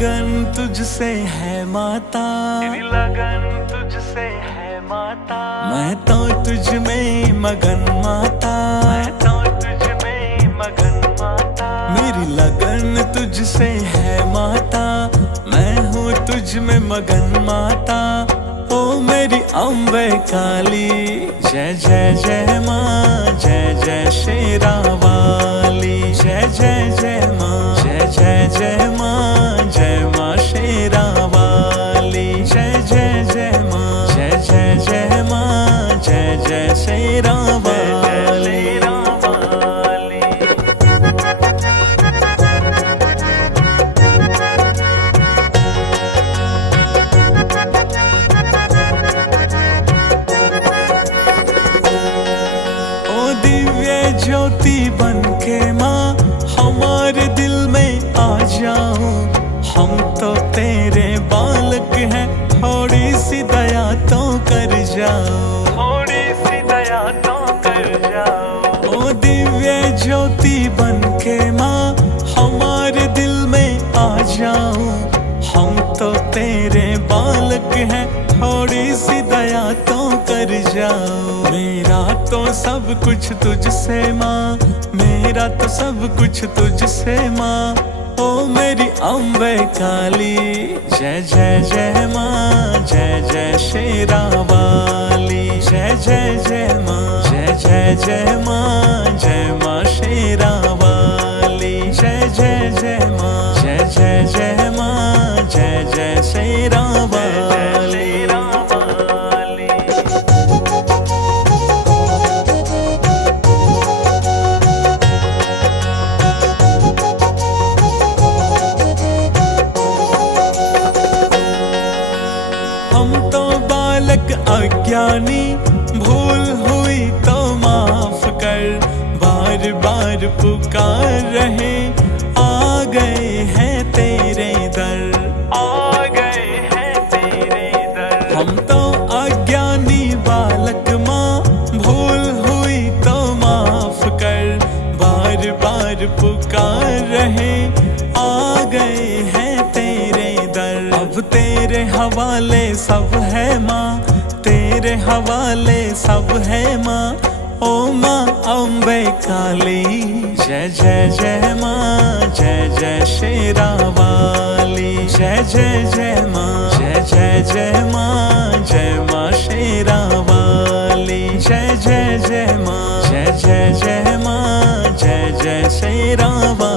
लगन तुझसे है माता, तेरी लगन तुझसे है माता। मैं तो तुझ में मगन माता, मैं तो तुझ में मगन माता। मेरी लगन तुझसे है माता, मैं हूँ तुझ में मगन माता। ओ मेरी अम्बे काली, जय जय जय माँ, जय जय शेरा वाली। जय जय जय माँ, जय जय जय माँ, जय माँ शेरा वाली। जय जय जय माँ, जय जय जय माँ, जय जय शेरा वाली। ज्योति बन के माँ हमारे दिल में आ जाओ। हम तो तेरे बालक हैं, थोड़ी सी दया तो कर जाओ, थोड़ी सी दया तो कर जाओ। ओ दिव्य ज्योति बन के माँ हमारे दिल में आ जाओ। हम तो तेरे बालक हैं, थोड़ी सी दया तो कर जाओ। मेरा तो सब कुछ तुझसे माँ, मेरा तो सब कुछ तुझसे माँ। ओ मेरी अम्बे काली, जय जय जय माँ, जय जय शेरा वाली। जय जय जय माँ, जय जय जय माँ, जय माँ शेरा वाली। जय जय जय माँ, जय जय जय माँ, जय जय शेरा वाली। हम तो बालक अज्ञानी, भूल हुई तो माफ कर। बार बार पुकार रहे, आ गए हैं तेरे दर, आ गए हैं तेरे दर। हम तो अज्ञानी बालक माँ, भूल हुई तो माफ कर। बार बार पुकार रहे, आ गए हैं तेरे दर। अब तेरे हवाले सब है माँ, तेरे हवाले सब है माँ। ओ माँ अम्बे काली, जय जय जय माँ, जय जय शेरा वाली। जय जय जय माँ, जय जय जय माँ, जय माँ शेरा वाली। जय जय जय माँ, जय जय जय माँ, जय जय शेरा वाली।